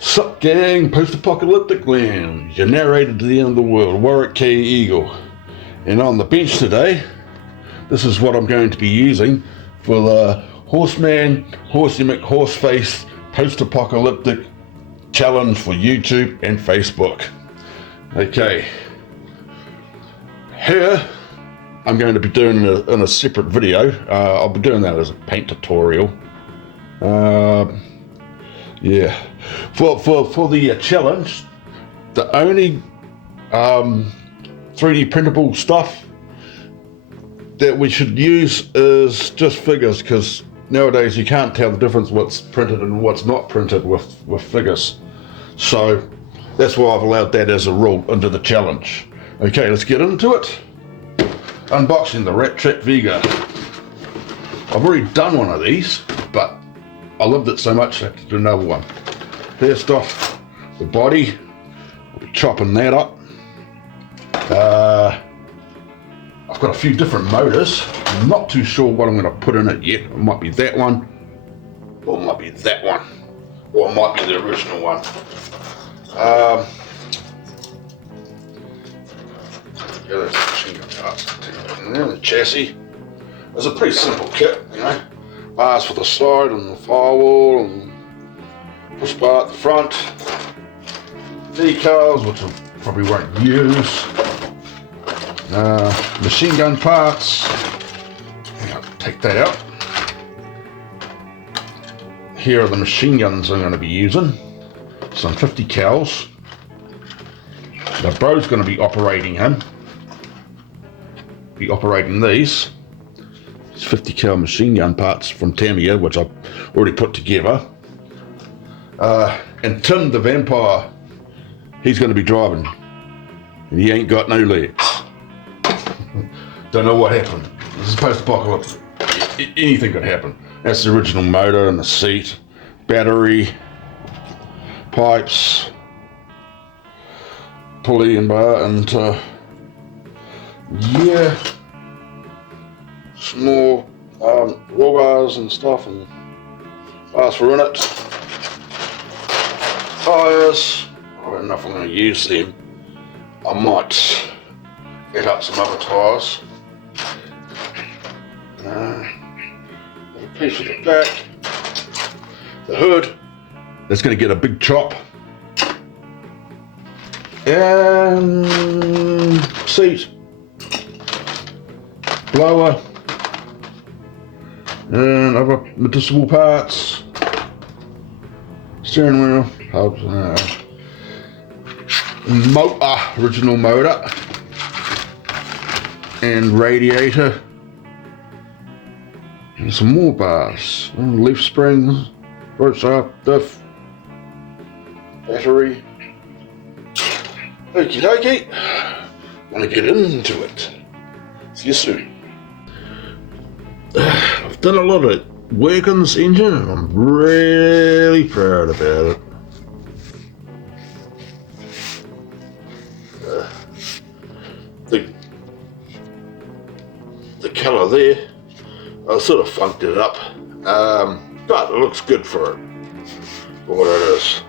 Sup gang, post-apocalyptic land, you're narrated to the end of the world, Warwick K. Eagle. And on the bench today, this is what I'm going to be using for the Horseman, Horsemic, Horseface post-apocalyptic challenge for YouTube and Facebook. Okay, here I'm going to be doing it in a separate video. I'll be doing that as a paint tutorial. Yeah, for the challenge, the only 3D printable stuff that we should use is just figures, because nowadays you can't tell the difference what's printed and what's not printed with figures. So that's why I've allowed that as a rule into the challenge. Okay, let's get into it. Unboxing the Rat Trap Vega. I've already done one of these, but I loved it so much I have to do another one. First off, the body. I'll be chopping that up. I've got a few different motors. I'm not too sure what I'm going to put in it yet. It might be that one, or it might be that one, or it might be the original one. Yeah, there's the machine gun parts. And then the chassis. It's a pretty simple kit, you know. Bars for the side and the firewall and push bar at the front. Decals, which I probably won't use. Machine gun parts. I'll take that out. Here are the machine guns I'm going to be using. Some 50 cals. The bro's going to be operating him. Be operating these. 50 cal machine gun parts from Tamiya, which I've already put together. And Tim the Vampire, he's going to be driving, and he ain't got no legs. Don't know what happened. This is post-apocalyptic. Anything could happen. That's the original motor and the seat, battery, pipes, pulley and bar, and yeah, some more roll bars and stuff, and bars for in it. Tyres. I don't know if I'm going to use them. I might get up some other tyres. A piece of the back. The hood. That's going to get a big chop. And seat. Blower. And other medicinal parts. Steering wheel. Hubs. Motor. Original motor. And radiator. And some more bars. Leaf springs. Rope shaft. Diff. Battery. Okie dokie. Want to get into it. See you soon. I've done a lot of work on this engine and I'm really proud about it. The colour there, I sort of funked it up, but it looks good for what it is.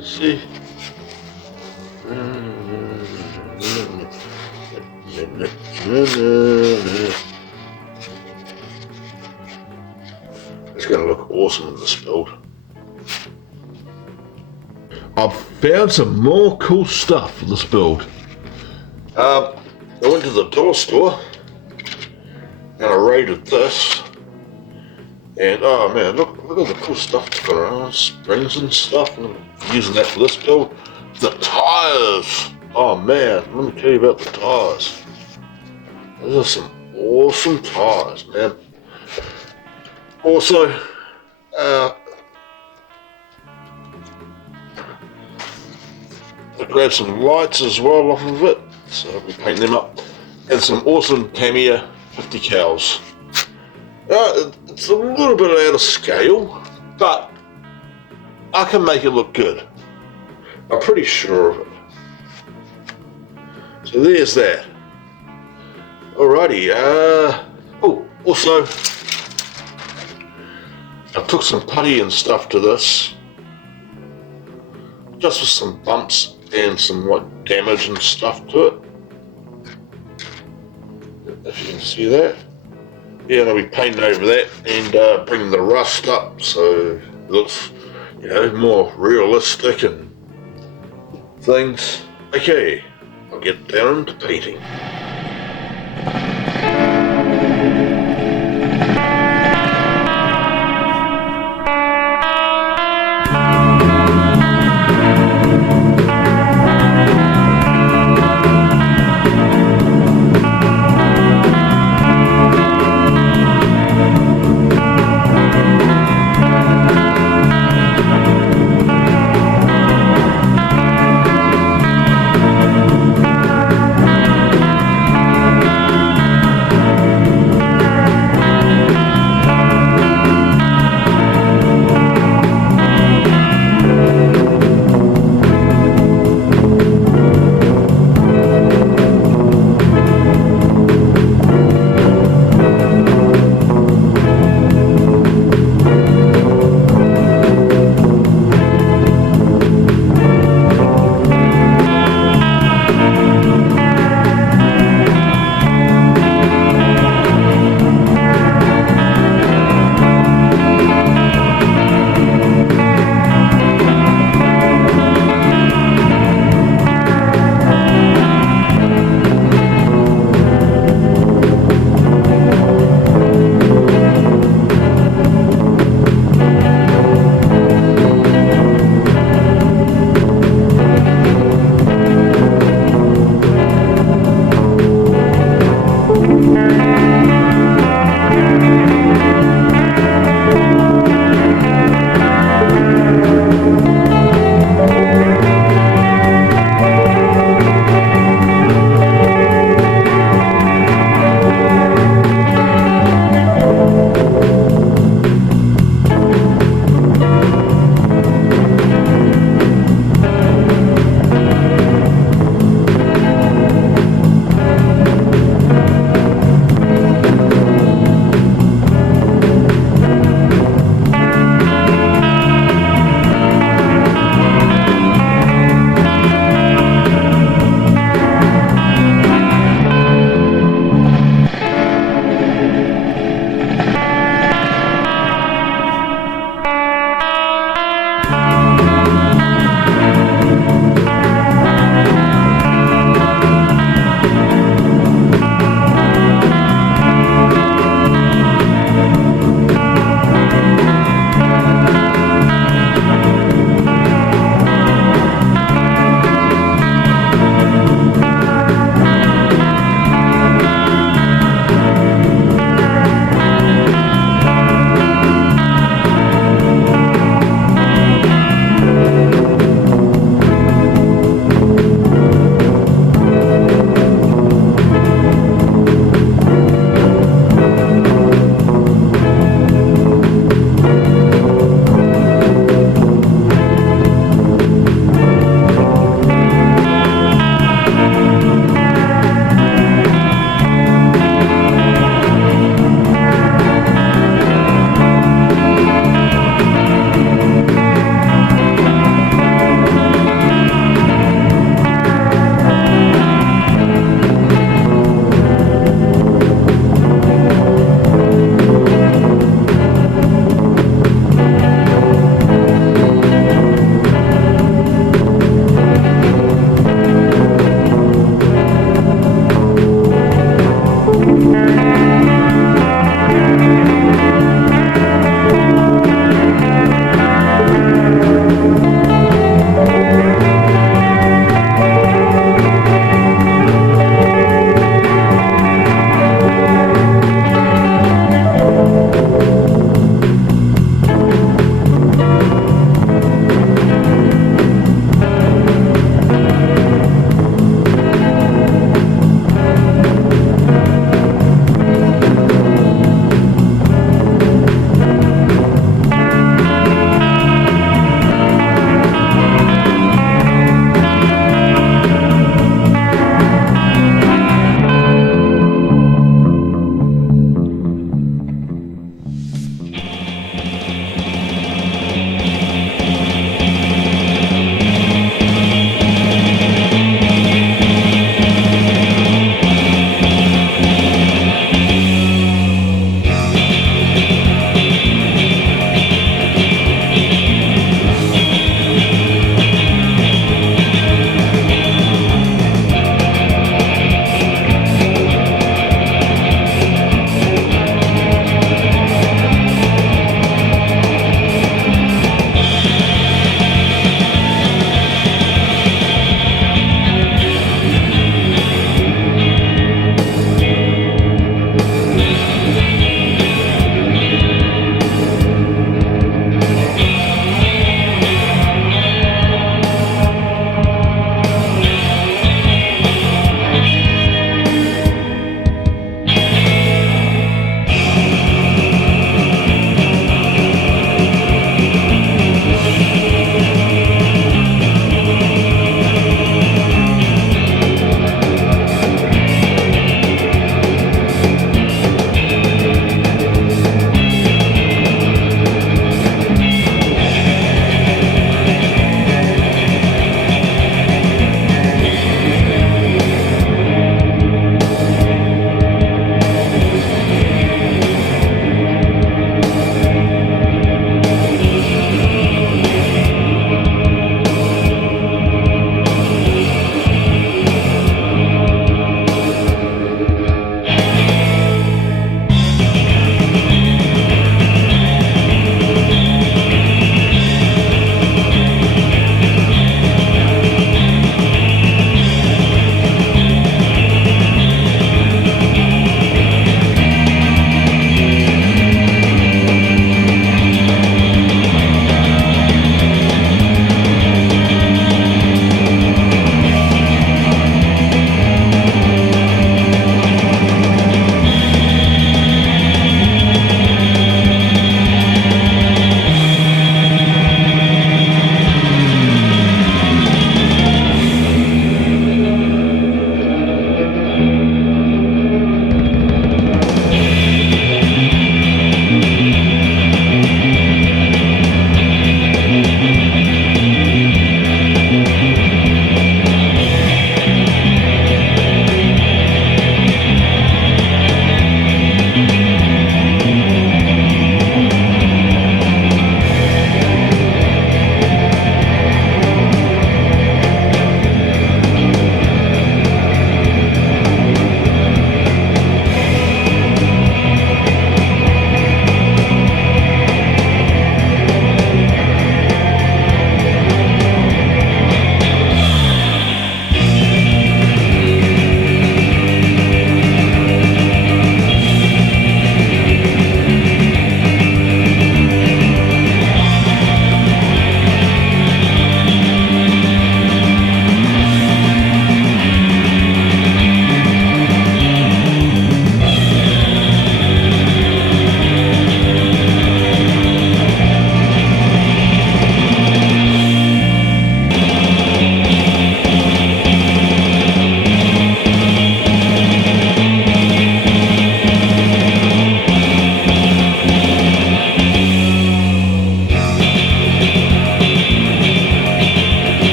See? It's going to look awesome in this build. I've found some more cool stuff for this build. I went to the dollar store and I raided this, and oh man, look at the cool stuff it's got around, springs and stuff, and I'm using that for this build. The tires, oh man, let me tell you about the tires. Those are some awesome tires, man. Also, I grabbed some lights as well off of it, so I'll be painting them up. And some awesome Tamiya 50 cals. It's a little bit out of scale, but I can make it look good. I'm pretty sure of it. So there's that. Alrighty, oh, also, I took some putty and stuff to this, just with some bumps and some damage and stuff to it. If you can see that. Yeah, and I'll be painting over that and bringing the rust up so it looks, more realistic and things. Okay, I'll get down to painting.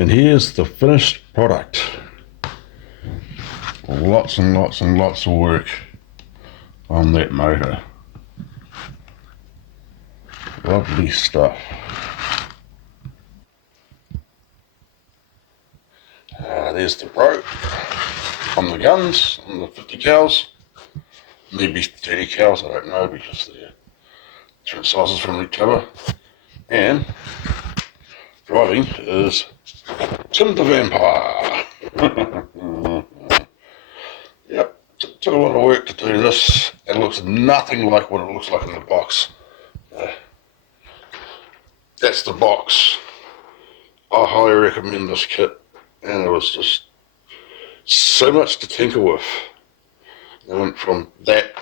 And here's the finished product. Lots and lots and lots of work on that motor. Lovely stuff. There's the Pro on the guns, on the 50 cows. Maybe 30 cows, I don't know, because they're different sizes from each other. And driving is Tim the Vampire. Yep, took a lot of work to do this. It looks nothing like what it looks like in the box. That's the box. I highly recommend this kit, and it was just so much to tinker with. I went from that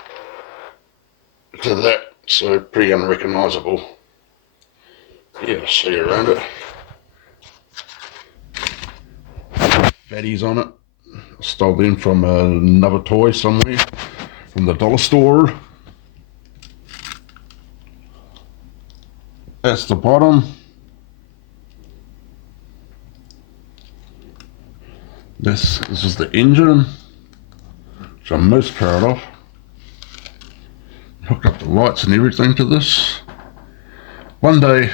to that, so pretty unrecognisable. Yeah, I'll show you around it. Fatties on it. Stole them from another toy somewhere, from the dollar store. That's the bottom. This is the engine, which I'm most proud of. Hooked up the lights and everything to this. One day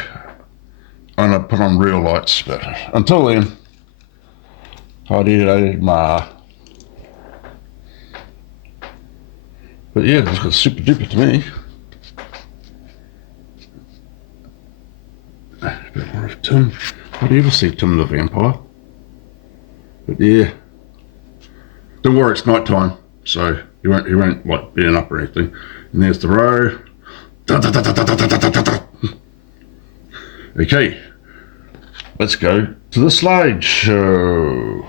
I'm going to put on real lights, but until then, ma. But yeah, this looks super duper to me. A bit more of Tim. How do you ever see Tim the Vampire? But yeah, don't worry, it's night time, so he won't like being up or anything. And there's the row. Okay, let's go to the slideshow.